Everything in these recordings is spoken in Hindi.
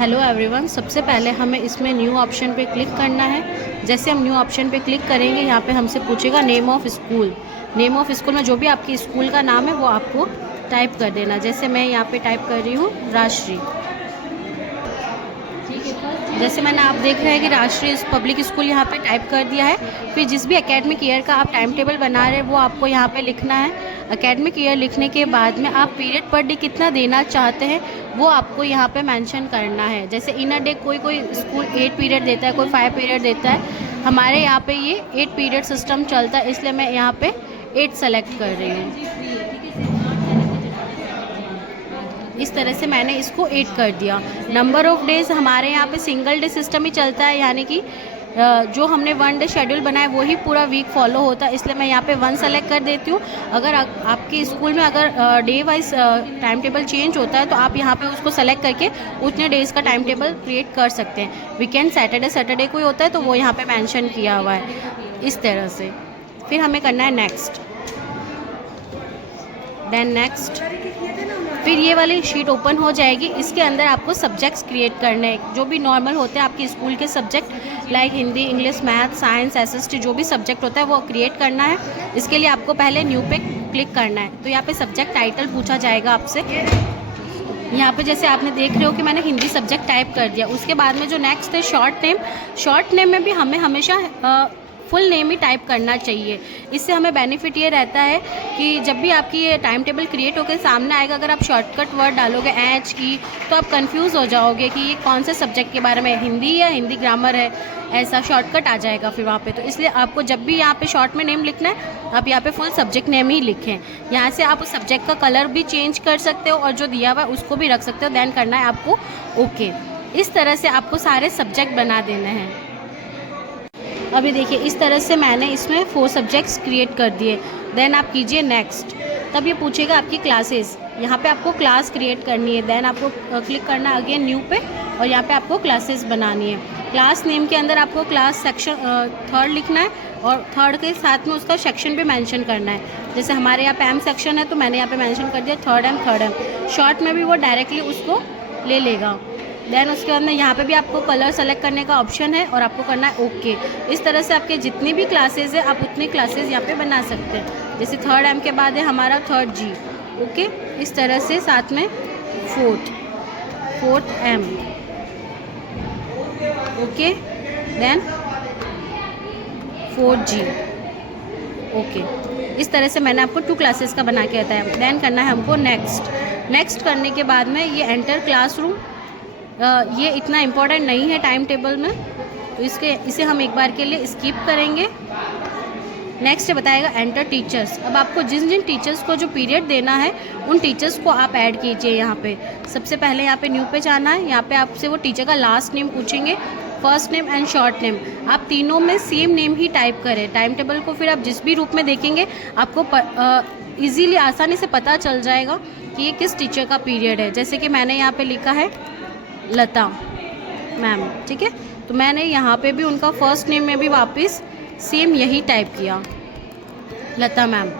हेलो एवरीवन, सबसे पहले हमें इसमें न्यू ऑप्शन पे क्लिक करना है। जैसे हम न्यू ऑप्शन पे क्लिक करेंगे, यहाँ पे हमसे पूछेगा name of school. Name of school में जो भी आपकी स्कूल का नाम है वो आपको टाइप कर देना। जैसे मैं यहाँ पे टाइप कर रही हूँ राजश्री। जैसे मैंने आप देख रहे हैं कि राजश्री पब्लिक स्कूल यहाँ पे टाइप कर दिया है। फिर जिस भी एकेडमिक ईयर का आप टाइम टेबल बना रहे हैं वो आपको यहाँ पे लिखना है। एकेडमिक ईयर लिखने के बाद में आप पीरियड पर डे कितना देना चाहते हैं वो आपको यहाँ पे मेंशन करना है। जैसे इन अ डे कोई स्कूल 8 पीरियड देता है, कोई 5 पीरियड देता है। हमारे यहाँ पे ये 8 पीरियड सिस्टम चलता है, इसलिए मैं यहाँ पे 8 सेलेक्ट कर रही हूँ। इस तरह से मैंने इसको 8 कर दिया। नंबर ऑफ़ डेज़ हमारे यहाँ पे सिंगल डे सिस्टम ही चलता है, यानी कि जो हमने 1 डे शेड्यूल बनाया वही पूरा वीक फॉलो होता है, इसलिए मैं यहाँ पे 1 सेलेक्ट कर देती हूँ। अगर आपके स्कूल में अगर day wise time table change होता है तो आप यहाँ पे उसको सेलेक्ट करके उतने डेज़ का टाइम टेबल क्रिएट कर सकते हैं। वीकेंड सैटरडे कोई होता है तो वो यहाँ पे मेंशन किया हुआ है इस तरह से। फिर हमें करना है नेक्स्ट, देन नेक्स्ट। फिर ये वाली शीट ओपन हो जाएगी। इसके अंदर आपको सब्जेक्ट्स क्रिएट करने हैं, जो भी नॉर्मल होते हैं आपके स्कूल के subject, like Hindi, English, math, science, SST, जो भी सब्जेक्ट होता है वो क्रिएट करना है। इसके लिए आपको पहले न्यू पे क्लिक करना है। तो यहाँ पे सब्जेक्ट टाइटल पूछा जाएगा आपसे। यहाँ पे जैसे आपने देख रहे हो कि मैंने हिंदी सब्जेक्ट टाइप कर दिया। उसके बाद में जो नेक्स्ट है शॉर्ट नेम में भी हमें हमेशा फुल नेम ही टाइप करना चाहिए। इससे हमें बेनिफिट ये रहता है कि जब भी आपकी ये टाइम टेबल क्रिएट होकर सामने आएगा, अगर आप शॉर्टकट वर्ड डालोगे एच की तो आप कंफ्यूज हो जाओगे कि ये कौन से सब्जेक्ट के बारे में, हिंदी या हिंदी ग्रामर है, ऐसा शॉर्टकट आ जाएगा फिर वहाँ पे। तो इसलिए आपको जब भी यहाँ पे शॉर्ट में नेम लिखना है, आप यहाँ पे फुल सब्जेक्ट नेम ही लिखें। यहाँ से आप उस सब्जेक्ट का कलर भी चेंज कर सकते हो और जो दिया हुआ है उसको भी रख सकते हो। देन करना है आपको ओके। इस तरह से आपको सारे सब्जेक्ट बना देने हैं। अभी देखिए इस तरह से मैंने इसमें 4 सब्जेक्ट्स क्रिएट कर दिए। देन आप कीजिए नेक्स्ट। तब ये पूछेगा आपकी क्लासेस। यहाँ पे आपको क्लास क्रिएट करनी है। देन आपको क्लिक करना है अगेन न्यू पे और यहाँ पे आपको क्लासेस बनानी है। क्लास नेम के अंदर आपको क्लास सेक्शन 3rd लिखना है और 3rd के साथ में उसका सेक्शन भी मेंशन करना है। जैसे हमारे यहाँ पे एम सेक्शन है तो मैंने यहाँ पे मेंशन कर दिया 3rd एम। शॉर्ट में भी वो डायरेक्टली उसको ले लेगा। देन उसके बाद में यहाँ पे भी आपको कलर सेलेक्ट करने का ऑप्शन है और आपको करना है ओके। इस तरह से आपके जितनी भी क्लासेस है आप उतनी क्लासेस यहाँ पे बना सकते हैं। जैसे 3rd एम के बाद है हमारा 3rd जी, ओके। इस तरह से साथ में 4th M, okay. Then 4th G, okay. इस तरह से मैंने आपको 2 क्लासेस का बना के बताया। देन करना है हमको नेक्स्ट करने के बाद में ये एंटर क्लासरूम, ये इतना इम्पोर्टेंट नहीं है टाइम टेबल में, तो इसे हम एक बार के लिए स्किप करेंगे। नेक्स्ट बताएगा एंटर टीचर्स। अब आपको जिन टीचर्स को जो पीरियड देना है उन टीचर्स को आप ऐड कीजिए। यहाँ पे सबसे पहले यहाँ पे न्यू पे जाना है। यहाँ पे आपसे वो टीचर का लास्ट नेम पूछेंगे, first name and short name. आप तीनों में सेम नेम ही टाइप करें। टाइम टेबल को फिर आप जिस भी रूप में देखेंगे आपको ईजीली आसानी से पता चल जाएगा कि ये किस टीचर का पीरियड है। जैसे कि मैंने यहाँ पे लिखा है लता मैम, ठीक है। तो मैंने यहाँ पे भी उनका फर्स्ट नेम में भी वापस सेम यही टाइप किया, लता मैम।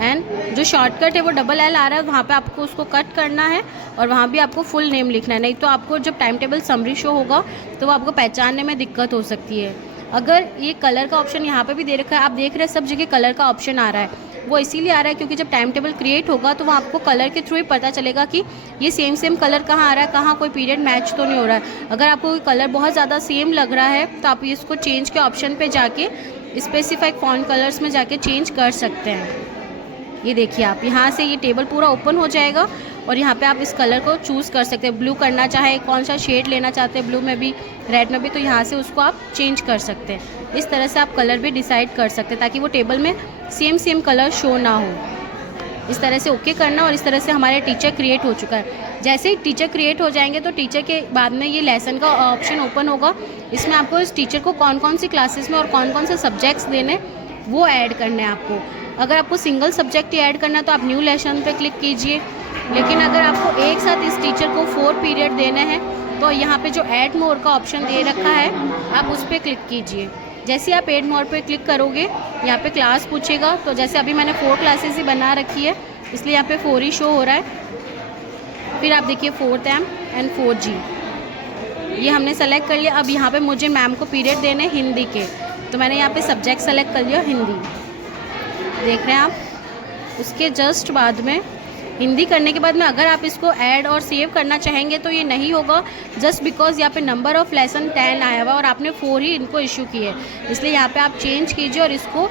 एंड जो शॉर्टकट है वो डबल एल आ रहा है, वहाँ पे आपको उसको कट करना है और वहाँ भी आपको फुल नेम लिखना है। नहीं तो आपको जब टाइम टेबल समरी शो होगा तो वो आपको पहचानने में दिक्कत हो सकती है। अगर ये कलर का ऑप्शन यहाँ पे भी दे रखा है, आप देख रहे हैं सब जगह कलर का ऑप्शन आ रहा है, वो इसीलिए आ रहा है क्योंकि जब टाइम टेबल क्रिएट होगा तो वो आपको कलर के थ्रू ही पता चलेगा कि ये सेम कलर कहाँ आ रहा है, कहाँ कोई पीरियड मैच तो नहीं हो रहा है। अगर आपको कोई कलर बहुत ज़्यादा सेम लग रहा है तो आप इसको चेंज के ऑप्शन पे जाके स्पेसिफाइड फॉन्ट कलर्स में जाके चेंज कर सकते हैं। ये देखिए आप यहाँ से ये टेबल पूरा ओपन हो जाएगा और यहाँ पे आप इस कलर को चूज़ कर सकते हैं। ब्लू करना चाहे, कौन सा शेड लेना चाहते हैं, ब्लू में भी, रेड में भी, तो यहाँ से उसको आप चेंज कर सकते हैं। इस तरह से आप कलर भी डिसाइड कर सकते हैं ताकि वो टेबल में सेम कलर शो ना हो। इस तरह से ओके करना और इस तरह से हमारे टीचर क्रिएट हो चुका है। जैसे ही टीचर क्रिएट हो जाएंगे तो टीचर के बाद में ये लेसन का ऑप्शन ओपन होगा। इसमें आपको इस टीचर को कौन सी क्लासेस में और कौन से सब्जेक्ट्स देने वो ऐड करने हैं आपको। अगर आपको सिंगल सब्जेक्ट ही ऐड करना है तो आप न्यू लेसन पे क्लिक कीजिए। लेकिन अगर आपको एक साथ इस टीचर को 4 पीरियड देने हैं तो यहाँ पे जो ऐड मोर का ऑप्शन दे रखा है आप उस पर क्लिक कीजिए। जैसे आप ऐड मोर पे क्लिक करोगे यहाँ पे क्लास पूछेगा, तो जैसे अभी मैंने 4 क्लासेस ही बना रखी है इसलिए यहाँ पे 4 ही शो हो रहा है। फिर आप देखिए 4th एम एंड 4G, ये हमने सेलेक्ट कर लिया। अब यहाँ पे मुझे मैम को पीरियड देने हिंदी के, तो मैंने यहाँ पे सब्जेक्ट सेलेक्ट कर लिया हिंदी, देख रहे हैं आप। उसके जस्ट बाद में हिंदी करने के बाद में अगर आप इसको ऐड और सेव करना चाहेंगे तो ये नहीं होगा, जस्ट बिकॉज यहाँ पे नंबर ऑफ़ लेसन 10 आया हुआ और आपने 4 ही इनको इशू किए, इसलिए यहाँ पे आप चेंज कीजिए और इसको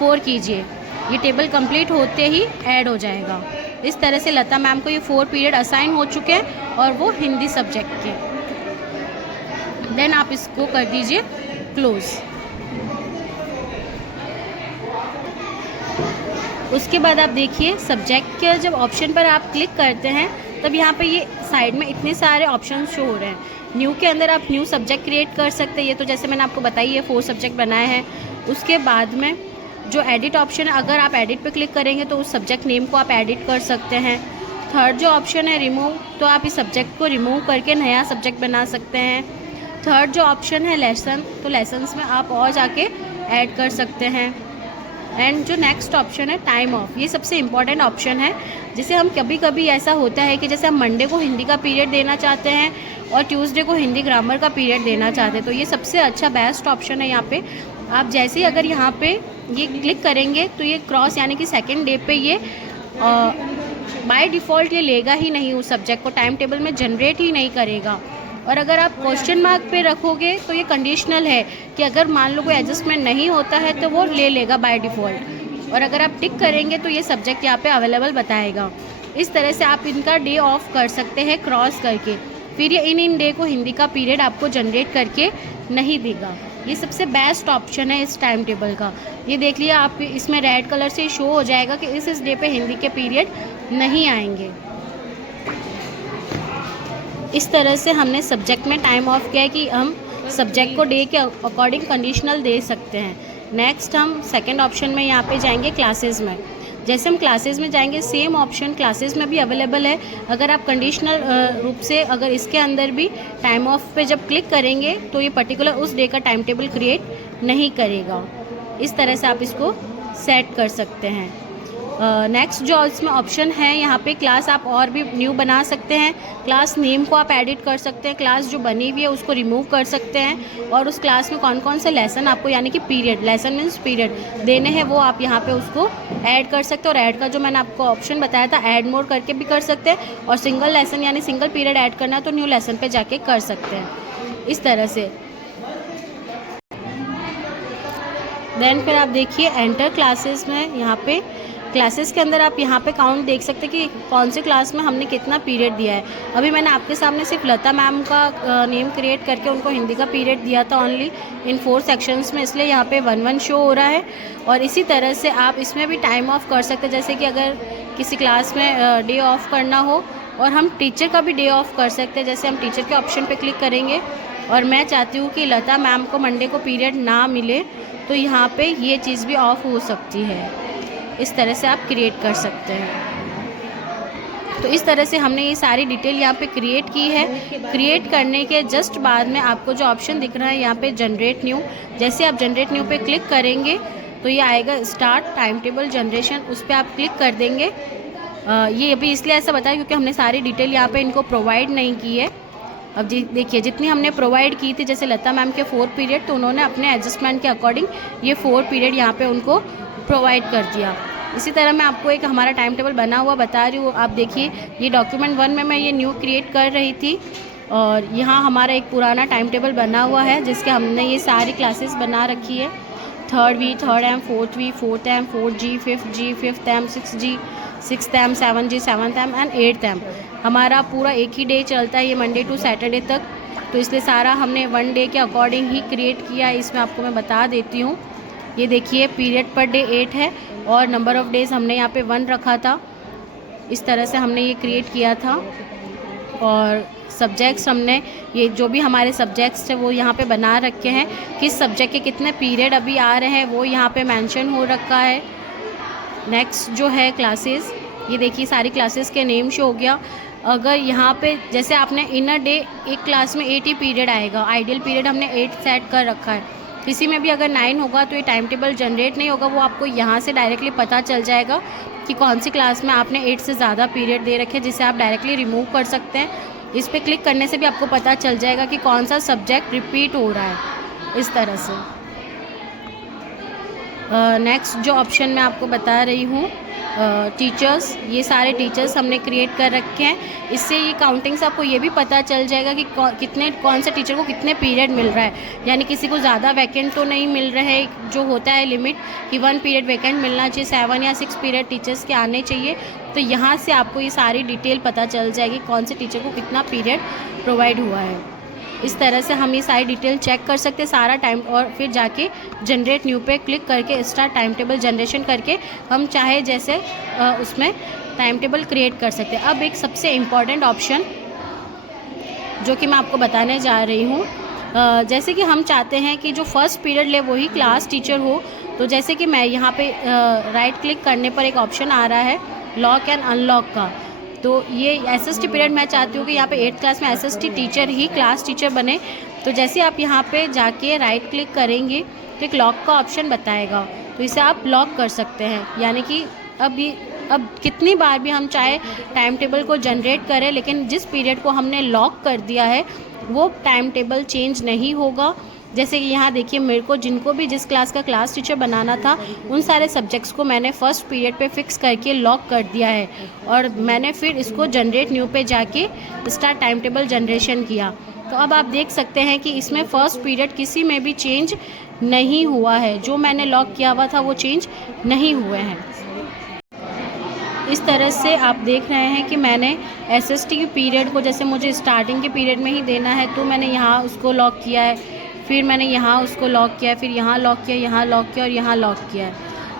4 कीजिए। ये टेबल कंप्लीट होते ही ऐड हो जाएगा। इस तरह से लता मैम को ये 4 पीरियड असाइन हो चुके हैं और वो हिंदी सब्जेक्ट के। देन आप इसको कर दीजिए क्लोज़। उसके बाद आप देखिए सब्जेक्ट के जब ऑप्शन पर आप क्लिक करते हैं तब यहाँ पे ये साइड में इतने सारे ऑप्शन शो हो रहे हैं। न्यू के अंदर आप न्यू सब्जेक्ट क्रिएट कर सकते हैं, ये तो जैसे मैंने आपको बताई है 4 सब्जेक्ट बनाए हैं। उसके बाद में जो एडिट ऑप्शन है, अगर आप एडिट पे क्लिक करेंगे तो उस सब्जेक्ट नेम को आप एडिट कर सकते हैं। थर्ड जो ऑप्शन है रिमूव, तो आप इस सब्जेक्ट को रिमूव करके नया सब्जेक्ट बना सकते हैं। थर्ड जो ऑप्शन है लेसन, तो लेसन्स में आप और जाके ऐड कर सकते हैं। एंड जो नेक्स्ट ऑप्शन है टाइम ऑफ, ये सबसे इम्पॉर्टेंट ऑप्शन है, जिसे हम कभी कभी ऐसा होता है कि जैसे हम मंडे को हिंदी का पीरियड देना चाहते हैं और ट्यूसडे को हिंदी ग्रामर का पीरियड देना चाहते हैं, तो ये सबसे अच्छा बेस्ट ऑप्शन है। यहाँ पे आप जैसे ही अगर यहाँ पे ये क्लिक करेंगे तो ये क्रॉस यानी कि सेकेंड डे पे ये बाय डिफ़ॉल्ट ये लेगा ही नहीं, उस सब्जेक्ट को टाइम टेबल में जनरेट ही नहीं करेगा। और अगर आप क्वेश्चन मार्क पे रखोगे तो ये कंडीशनल है कि अगर मान लो कोई एडजस्टमेंट नहीं होता है तो वो ले लेगा बाय डिफ़ॉल्ट, और अगर आप टिक करेंगे तो ये सब्जेक्ट यहाँ पे अवेलेबल बताएगा। इस तरह से आप इनका डे ऑफ कर सकते हैं क्रॉस करके, फिर ये इन डे को हिंदी का पीरियड आपको जनरेट करके नहीं देगा। ये सबसे बेस्ट ऑप्शन है इस टाइम टेबल का। ये देख लिया आप, इसमें रेड कलर से शो हो जाएगा कि इस डे पे हिंदी के पीरियड नहीं आएंगे। इस तरह से हमने सब्जेक्ट में टाइम ऑफ किया है कि हम सब्जेक्ट को डे के अकॉर्डिंग कंडीशनल दे सकते हैं। नेक्स्ट हम सेकंड ऑप्शन में यहाँ पे जाएंगे क्लासेस में। जैसे हम क्लासेस में जाएंगे सेम ऑप्शन क्लासेस में भी अवेलेबल है। अगर आप कंडीशनल रूप से अगर इसके अंदर भी टाइम ऑफ पे जब क्लिक करेंगे तो ये पर्टिकुलर उस डे का टाइम टेबल क्रिएट नहीं करेगा। इस तरह से आप इसको सेट कर सकते हैं। नेक्स्ट जो इसमें ऑप्शन है यहाँ पे क्लास आप और भी न्यू बना सकते हैं, क्लास नेम को आप एडिट कर सकते हैं, क्लास जो बनी हुई है उसको रिमूव कर सकते हैं, और उस क्लास में कौन कौन से लेसन आपको यानी कि पीरियड, लेसन मीन्स पीरियड देने हैं वो आप यहाँ पे उसको ऐड कर सकते हैं। और ऐड का जो मैंने आपको ऑप्शन बताया था ऐड मोर करके भी कर सकते हैं, और सिंगल लेसन यानी सिंगल पीरियड ऐड करना है तो न्यू लेसन पे जाके कर सकते हैं इस तरह से। देन फिर आप देखिए एंटर क्लासेस में, यहाँ पे क्लासेस के अंदर आप यहाँ पे काउंट देख सकते हैं कि कौन सी क्लास में हमने कितना पीरियड दिया है। अभी मैंने आपके सामने सिर्फ लता मैम का नेम क्रिएट करके उनको हिंदी का पीरियड दिया था ओनली इन 4 सेक्शंस में, इसलिए यहाँ पे 1-1 शो हो रहा है। और इसी तरह से आप इसमें भी टाइम ऑफ कर सकते हैं, जैसे कि अगर किसी क्लास में डे ऑफ करना हो, और हम टीचर का भी डे ऑफ कर सकते हैं। जैसे हम टीचर के ऑप्शन पर क्लिक करेंगे और मैं चाहती हूँ कि लता मैम को मंडे को पीरियड ना मिले, तो यहाँ पर ये चीज़ भी ऑफ हो सकती है। इस तरह से आप क्रिएट कर सकते हैं। तो इस तरह से हमने ये सारी डिटेल यहाँ पे क्रिएट की है। क्रिएट करने के जस्ट बाद में आपको जो ऑप्शन दिख रहा है यहाँ पे जनरेट न्यू, जैसे आप जनरेट न्यू पे क्लिक करेंगे तो ये आएगा स्टार्ट टाइम टेबल जनरेशन, उस पर आप क्लिक कर देंगे। ये अभी इसलिए ऐसा बताया क्योंकि हमने सारी डिटेल यहाँ पर इनको प्रोवाइड नहीं की है। अब जी देखिए जितनी हमने प्रोवाइड की थी, जैसे लता मैम के 4 पीरियड, तो उन्होंने अपने एडजस्टमेंट के अकॉर्डिंग ये 4 पीरियड यहाँ पे उनको प्रोवाइड कर दिया। इसी तरह मैं आपको एक हमारा टाइम टेबल बना हुआ बता रही हूँ। आप देखिए ये डॉक्यूमेंट 1 में मैं ये न्यू क्रिएट कर रही थी, और यहाँ हमारा एक पुराना टाइम टेबल बना हुआ है जिसके हमने ये सारी क्लासेस बना रखी है। 3rd V, 3rd M, 4th V, 4th M, 4th G, 5th G, 5th M, 6th G, 6th M, 7th G, 7th M and 8th M. हमारा पूरा एक ही डे चलता है ये मंडे टू सैटरडे तक, तो इसलिए सारा हमने 1 डे के अकॉर्डिंग ही क्रिएट किया है। इसमें आपको मैं बता देती हूँ, ये देखिए पीरियड पर डे 8 है और नंबर ऑफ़ डेज़ हमने यहाँ पे 1 रखा था। इस तरह से हमने ये क्रिएट किया था। और सब्जेक्ट्स हमने ये जो भी हमारे सब्जेक्ट्स हैं वो यहाँ पे बना रखे हैं, किस सब्जेक्ट के कितने पीरियड अभी आ रहे हैं वो यहाँ पे मेंशन हो रखा है। नेक्स्ट जो है क्लासेस, ये देखिए सारी क्लासेस के नेम शो हो गया। अगर यहाँ पे जैसे आपने इनर डे एक क्लास में 8 ही पीरियड आएगा, आइडियल पीरियड हमने 8 सेट कर रखा है। किसी में भी अगर 9 होगा तो ये टाइम टेबल जनरेट नहीं होगा, वो आपको यहाँ से डायरेक्टली पता चल जाएगा कि कौन सी क्लास में आपने 8 से ज़्यादा पीरियड दे रखे हैं, जिसे आप डायरेक्टली रिमूव कर सकते हैं। इस पर क्लिक करने से भी आपको पता चल जाएगा कि कौन सा सब्जेक्ट रिपीट हो रहा है, इस तरह से। नेक्स्ट जो ऑप्शन मैं आपको बता रही हूँ, टीचर्स, ये सारे टीचर्स हमने क्रिएट कर रखे हैं। इससे ये काउंटिंग से आपको ये भी पता चल जाएगा कि कौन से टीचर को कितने पीरियड मिल रहा है। यानी किसी को ज़्यादा वैकेंट तो नहीं मिल रहे है, जो होता है लिमिट कि 1 पीरियड वैकेंट मिलना चाहिए, 7 या 6 पीरियड टीचर्स के आने चाहिए। तो यहाँ से आपको ये सारी डिटेल पता चल जाएगी कौन से टीचर को कितना पीरियड प्रोवाइड हुआ है। इस तरह से हम ये सारी डिटेल चेक कर सकते हैं सारा टाइम, और फिर जाके जनरेट न्यू पे क्लिक करके स्टार्ट टाइम टेबल जनरेशन करके हम चाहे जैसे उसमें टाइम टेबल क्रिएट कर सकते हैं। अब एक सबसे इम्पॉर्टेंट ऑप्शन जो कि मैं आपको बताने जा रही हूँ, जैसे कि हम चाहते हैं कि जो फर्स्ट पीरियड ले वही क्लास टीचर हो। तो जैसे कि मैं यहाँ पे राइट क्लिक करने पर एक ऑप्शन आ रहा है लॉक एंड अनलॉक का। तो ये एसएसटी पीरियड मैं चाहती हूँ कि यहाँ पे 8th क्लास में एसएसटी टीचर ही क्लास टीचर बने। तो जैसे आप यहाँ पे जाके राइट क्लिक करेंगे तो एक लॉक का ऑप्शन बताएगा, तो इसे आप लॉक कर सकते हैं। यानी कि अब कितनी बार भी हम चाहे टाइम टेबल को जनरेट करें, लेकिन जिस पीरियड को हमने लॉक कर दिया है वो टाइम टेबल चेंज नहीं होगा। जैसे कि यहाँ देखिए, मेरे को जिनको भी जिस क्लास का क्लास टीचर बनाना था उन सारे सब्जेक्ट्स को मैंने फ़र्स्ट पीरियड पे फिक्स करके लॉक कर दिया है, और मैंने फिर इसको जनरेट न्यू पे जाके स्टार्ट टाइम टेबल जनरेशन किया। तो अब आप देख सकते हैं कि इसमें फ़र्स्ट पीरियड किसी में भी चेंज नहीं हुआ है, जो मैंने लॉक किया हुआ था वो चेंज नहीं हुए हैं। इस तरह से आप देख रहे हैं कि मैंने एसएसटी के पीरियड को, जैसे मुझे स्टार्टिंग के पीरियड में ही देना है, तो मैंने यहाँ उसको लॉक किया है, फिर मैंने यहाँ उसको लॉक किया, फिर यहाँ लॉक किया, यहाँ लॉक किया और यहाँ लॉक किया।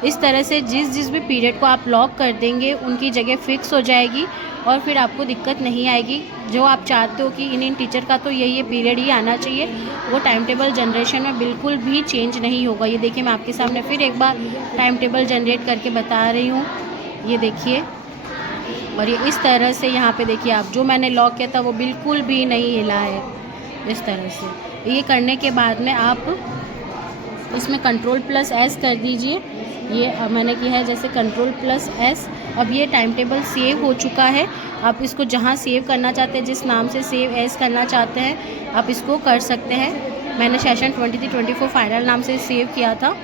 इस तरह से जिस भी पीरियड को आप लॉक कर देंगे उनकी जगह फ़िक्स हो जाएगी और फिर आपको दिक्कत नहीं आएगी। जो आप चाहते हो कि इन टीचर का तो ये पीरियड ही आना चाहिए, वो टाइम टेबल जनरेशन में बिल्कुल भी चेंज नहीं होगा। ये देखिए, मैं आपके सामने फिर एक बार टाइम टेबल जनरेट करके बता रही हूँ, ये देखिए। और ये इस तरह से यहाँ पे देखिए, आप जो मैंने लॉक किया था वो बिल्कुल भी नहीं हिला है। इस तरह से ये करने के बाद में आप इसमें Ctrl+S कर दीजिए। ये मैंने किया है, जैसे Ctrl+S। अब ये टाइम टेबल सेव हो चुका है। आप इसको जहाँ सेव करना चाहते हैं, जिस नाम से सेव एज करना चाहते हैं, आप इसको कर सकते हैं। मैंने सेशन 23-24 फाइनल नाम से सेव किया था,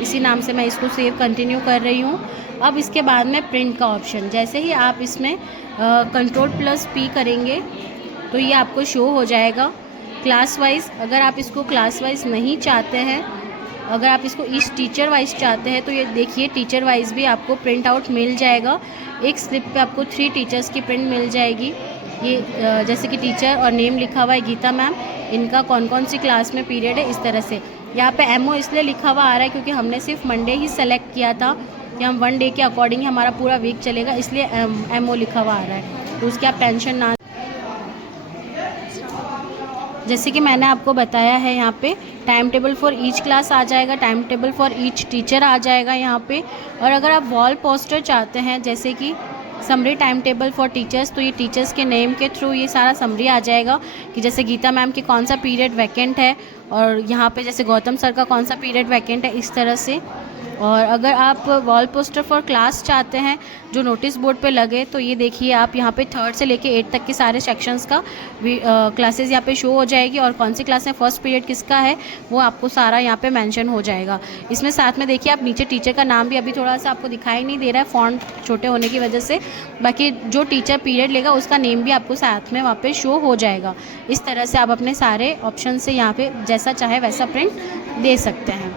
इसी नाम से मैं इसको सेव कंटिन्यू कर रही हूँ। अब इसके बाद में प्रिंट का ऑप्शन, जैसे ही आप इसमें Ctrl+P करेंगे तो ये आपको शो हो जाएगा क्लास वाइज। अगर आप इसको क्लास वाइज नहीं चाहते हैं, अगर आप इसको ईच टीचर वाइज चाहते हैं, तो ये देखिए टीचर वाइज भी आपको प्रिंट आउट मिल जाएगा। एक स्लिप पे आपको 3 टीचर्स की प्रिंट मिल जाएगी। ये जैसे कि टीचर और नेम लिखा हुआ है गीता मैम, इनका कौन सी क्लास में पीरियड है। इस तरह से यहाँ पे एमओ इसलिए लिखा हुआ आ रहा है क्योंकि हमने सिर्फ मंडे ही सेलेक्ट किया था कि हम 1 डे के अकॉर्डिंग ही हमारा पूरा वीक चलेगा, इसलिए एमओ लिखा हुआ आ रहा है। तो उसकी आप टेंशन ना। जैसे कि मैंने आपको बताया है, यहाँ पे time table for each class आ जाएगा, time table for each teacher आ जाएगा यहाँ पे। और अगर आप वॉल पोस्टर चाहते हैं, जैसे कि summary time table for teachers, तो ये टीचर्स के नेम के थ्रू ये सारा समरी आ जाएगा कि जैसे गीता मैम की कौन सा पीरियड वैकेंट है, और यहाँ पे जैसे गौतम सर का कौन सा पीरियड वैकेंट है, इस तरह से। और अगर आप वॉल पोस्टर फॉर क्लास चाहते हैं जो नोटिस बोर्ड पे लगे, तो ये देखिए आप यहाँ पे 3rd से लेके 8th तक के सारे सेक्शंस का क्लासेस यहाँ पे शो हो जाएगी, और कौन सी क्लास में फर्स्ट पीरियड किसका है वो आपको सारा यहाँ पे मेंशन हो जाएगा। इसमें साथ में देखिए आप नीचे टीचर का नाम भी अभी थोड़ा सा आपको दिखाई नहीं दे रहा है फॉन्ट छोटे होने की वजह से, बाकी जो टीचर पीरियड लेगा उसका नेम भी आपको साथ में वहाँ पे शो हो जाएगा। इस तरह से आप अपने सारे ऑप्शन से यहाँ पे जैसा चाहे वैसा प्रिंट दे सकते हैं।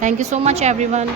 Thank you so much everyone.